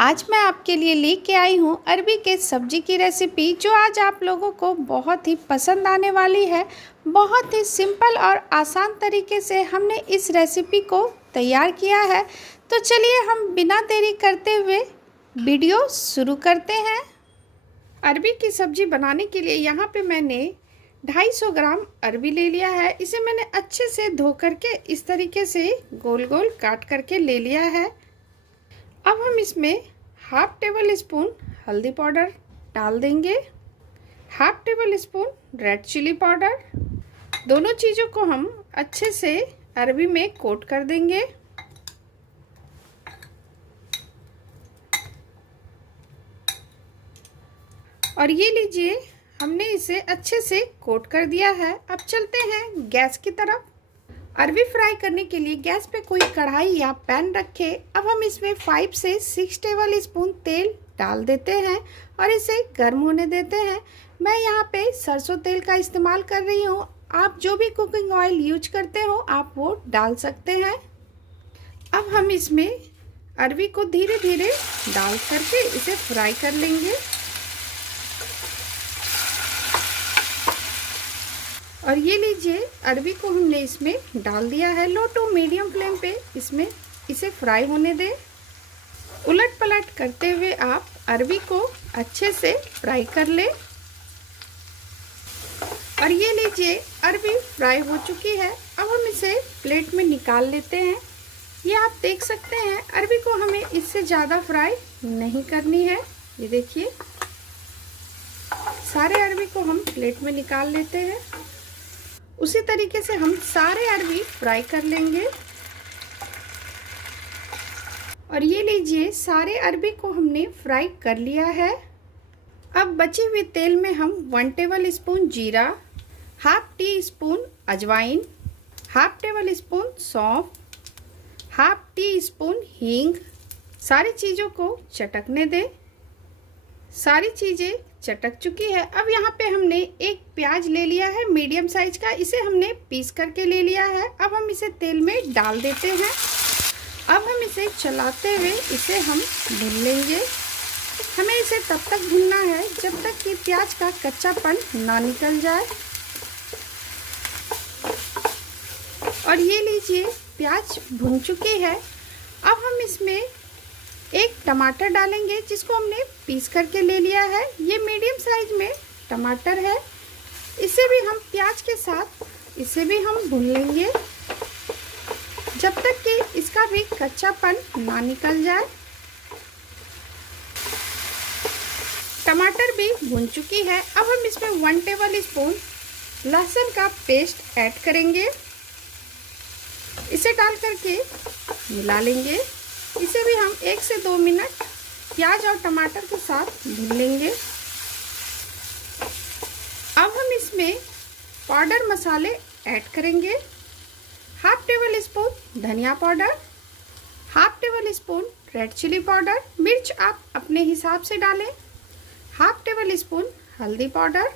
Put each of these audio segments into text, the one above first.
आज मैं आपके लिए लेके आई हूँ अरबी के सब्जी की रेसिपी, जो आज आप लोगों को बहुत ही पसंद आने वाली है। बहुत ही सिंपल और आसान तरीके से हमने इस रेसिपी को तैयार किया है। तो चलिए हम बिना देरी करते हुए वीडियो शुरू करते हैं। अरबी की सब्जी बनाने के लिए यहाँ पे मैंने 250 ग्राम अरबी ले लिया है। इसे मैंने अच्छे से धो करके इस तरीके से गोल गोल काट करके ले लिया है। अब हम इसमें हाफ टेबल स्पून हल्दी पाउडर डाल देंगे, half tablespoon red chili powder. दोनों चीज़ों को हम अच्छे से अरबी में कोट कर देंगे। और ये लीजिए, हमने इसे अच्छे से कोट कर दिया है। अब चलते हैं गैस की तरफ। अरबी फ्राई करने के लिए गैस पे कोई कढ़ाई या पैन रखे। अब हम इसमें 5 से 6 टेबल स्पून तेल डाल देते हैं और इसे गर्म होने देते हैं। मैं यहाँ पे सरसों तेल का इस्तेमाल कर रही हूँ। आप जो भी कुकिंग ऑयल यूज करते हो आप वो डाल सकते हैं। अब हम इसमें अरबी को धीरे धीरे डाल करके इसे फ्राई कर लेंगे। और ये लीजिए, अरबी को हमने इसमें डाल दिया है। लो टू मीडियम फ्लेम पे इसमें इसे फ्राई होने दें। उलट पलट करते हुए आप अरबी को अच्छे से फ्राई कर लें। और ये लीजिए, अरबी फ्राई हो चुकी है। अब हम इसे प्लेट में निकाल लेते हैं। ये आप देख सकते हैं, अरबी को हमें इससे ज़्यादा फ्राई नहीं करनी है। ये देखिए, सारे अरबी को हम प्लेट में निकाल लेते हैं। उसी तरीके से हम सारे अरबी फ्राई कर लेंगे। और ये लीजिए, सारे अरबी को हमने फ्राई कर लिया है। अब बचे हुए तेल में हम 1 टेबल स्पून जीरा, हाफ टी स्पून अजवाइन, हाफ टेबल स्पून सौंफ, हाफ टी स्पून हींग, सारी चीज़ों को चटकने दें। सारी चीज़ें चटक चुकी है। अब यहाँ पे हमने एक प्याज ले लिया है मीडियम साइज का, इसे हमने पीस करके ले लिया है। अब हम इसे तेल में डाल देते हैं। अब हम इसे चलाते हुए इसे हम भून लेंगे। हमें इसे तब तक भूनना है जब तक कि प्याज का कच्चापन ना निकल जाए। और ये लीजिए, प्याज भून चुकी है। अब हम इसमें एक टमाटर डालेंगे, जिसको हमने पीस करके ले लिया है। ये मीडियम साइज में टमाटर है। इसे भी हम प्याज के साथ इसे भी हम भून लेंगे जब तक कि इसका भी कच्चापन ना निकल जाए। टमाटर भी भून चुकी है। अब हम इसमें 1 टेबल स्पून लहसुन का पेस्ट ऐड करेंगे। इसे डाल करके मिला लेंगे। इसे भी हम 1 से 2 मिनट प्याज और टमाटर के साथ भून लेंगे। अब हम इसमें पाउडर मसाले ऐड करेंगे। हाफ टेबल स्पून धनिया powder, half tablespoon red chili powder, मिर्च आप अपने हिसाब से डालें, हाफ टेबल स्पून हल्दी पाउडर,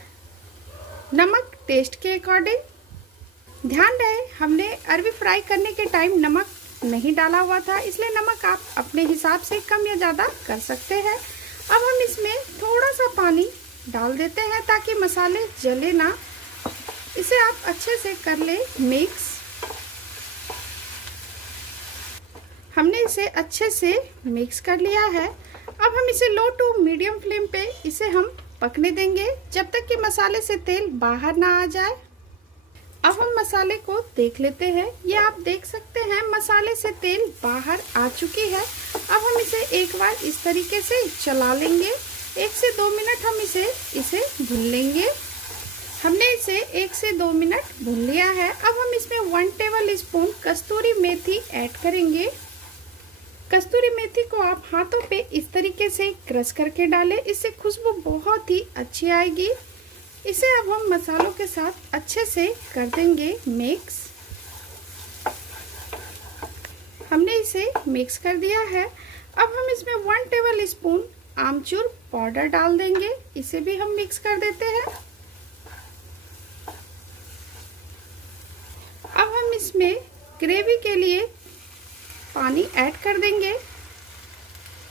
नमक टेस्ट के अकॉर्डिंग। ध्यान रहे, हमने अरबी फ्राई करने के टाइम नमक नहीं डाला हुआ था, इसलिए नमक आप अपने हिसाब से कम या ज़्यादा कर सकते हैं। अब हम इसमें थोड़ा सा पानी डाल देते हैं ताकि मसाले जले ना। इसे आप अच्छे से कर ले मिक्स। हमने इसे अच्छे से मिक्स कर लिया है। अब हम इसे लो टू मीडियम फ्लेम पे इसे हम पकने देंगे जब तक कि मसाले से तेल बाहर ना आ जाए। अब हम मसाले को देख लेते हैं। ये आप देख सकते हैं, मसाले से तेल बाहर आ चुकी है। अब हम इसे एक बार इस तरीके से चला लेंगे। 1 से 2 मिनट हम इसे भून लेंगे। हमने इसे 1 से 2 मिनट भून लिया है। अब हम इसमें 1 टेबल स्पून कस्तूरी मेथी ऐड करेंगे। कस्तूरी मेथी को आप हाथों पे इस तरीके से क्रश करके डालें, इससे खुशबू बहुत ही अच्छी आएगी। इसे अब हम मसालों के साथ अच्छे से कर देंगे मिक्स। हमने इसे मिक्स कर दिया है। अब हम इसमें 1 टेबल स्पून आमचूर पाउडर डाल देंगे। इसे भी हम मिक्स कर देते हैं। अब हम इसमें ग्रेवी के लिए पानी ऐड कर देंगे।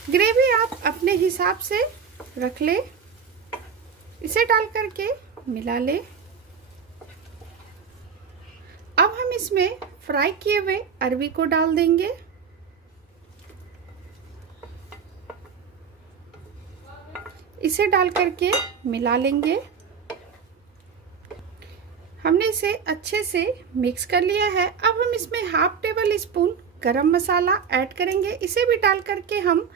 ग्रेवी आप अपने हिसाब से रख ले। इसे डाल करके मिला ले। अब हम इसमें फ्राई किए हुए अरवी को डाल देंगे। इसे डाल करके मिला लेंगे। हमने इसे अच्छे से मिक्स कर लिया है। अब हम इसमें हाफ टेबल स्पून गरम मसाला ऐड करेंगे। इसे भी डाल करके हम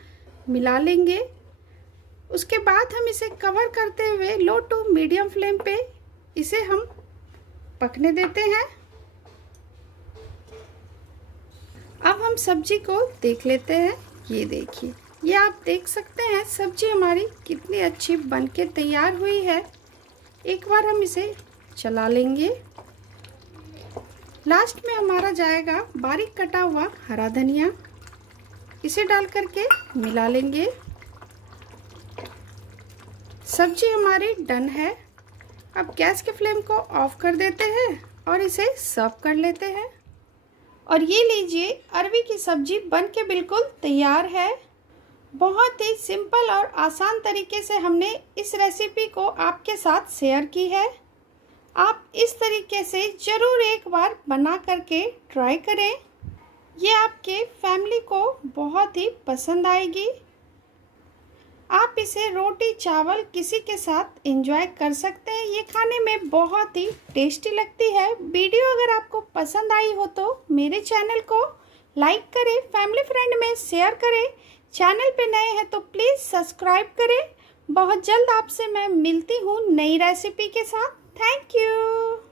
मिला लेंगे। उसके बाद हम इसे कवर करते हुए लो टू मीडियम फ्लेम पे इसे हम पकने देते हैं। अब हम सब्जी को देख लेते हैं। ये देखिए, ये आप देख सकते हैं सब्जी हमारी कितनी अच्छी बनके तैयार हुई है। एक बार हम इसे चला लेंगे। लास्ट में हमारा जाएगा बारीक कटा हुआ हरा धनिया। इसे डाल करके मिला लेंगे। सब्जी हमारी डन है। अब गैस के फ्लेम को ऑफ कर देते हैं और इसे सर्व कर लेते हैं। और ये लीजिए, अरवी की सब्जी बन के बिल्कुल तैयार है। बहुत ही सिंपल और आसान तरीके से हमने इस रेसिपी को आपके साथ शेयर की है। आप इस तरीके से ज़रूर एक बार बना करके ट्राई करें। ये आपके फैमिली को बहुत ही पसंद आएगी। आप इसे रोटी चावल किसी के साथ एंजॉय कर सकते हैं। ये खाने में बहुत ही टेस्टी लगती है। वीडियो अगर आपको पसंद आई हो तो मेरे चैनल को लाइक करें, फैमिली फ्रेंड में शेयर करें। चैनल पे नए हैं तो प्लीज़ सब्सक्राइब करें। बहुत जल्द आपसे मैं मिलती हूँ नई रेसिपी के साथ। Thank you.